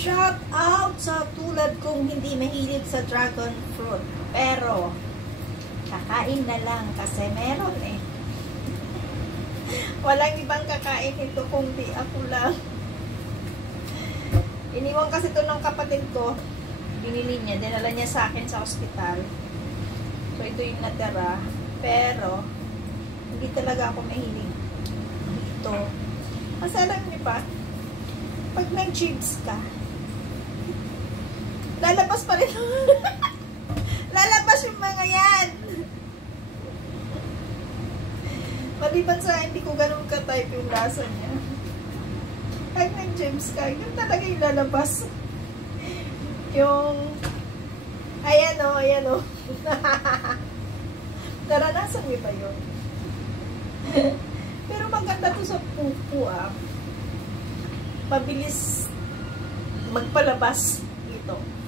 Shout out sa tulad kong hindi mahilig sa dragon fruit. Pero, kakain na lang kasi meron eh. Walang ibang kakain ito kundi ako lang. Iniwan kasi ito ng kapatid ko. Binili niya, dinala niya sa akin sa ospital. So, ito yung natira. Pero, hindi talaga ako mahilig dito. Kasi alam niyo pa, pag nag-chips ka, lalabas pa rin. Lalabas yung mga yan. Maliban sa hindi ko ganun ka-type yung lasa niya. Pag nag-chips ka, yun talaga yung lalabas. Yung, ayan o, ayan o. Naranasan mo ba yun? Pero maganda to sa pupo ah. Mabilis magpalabas ito.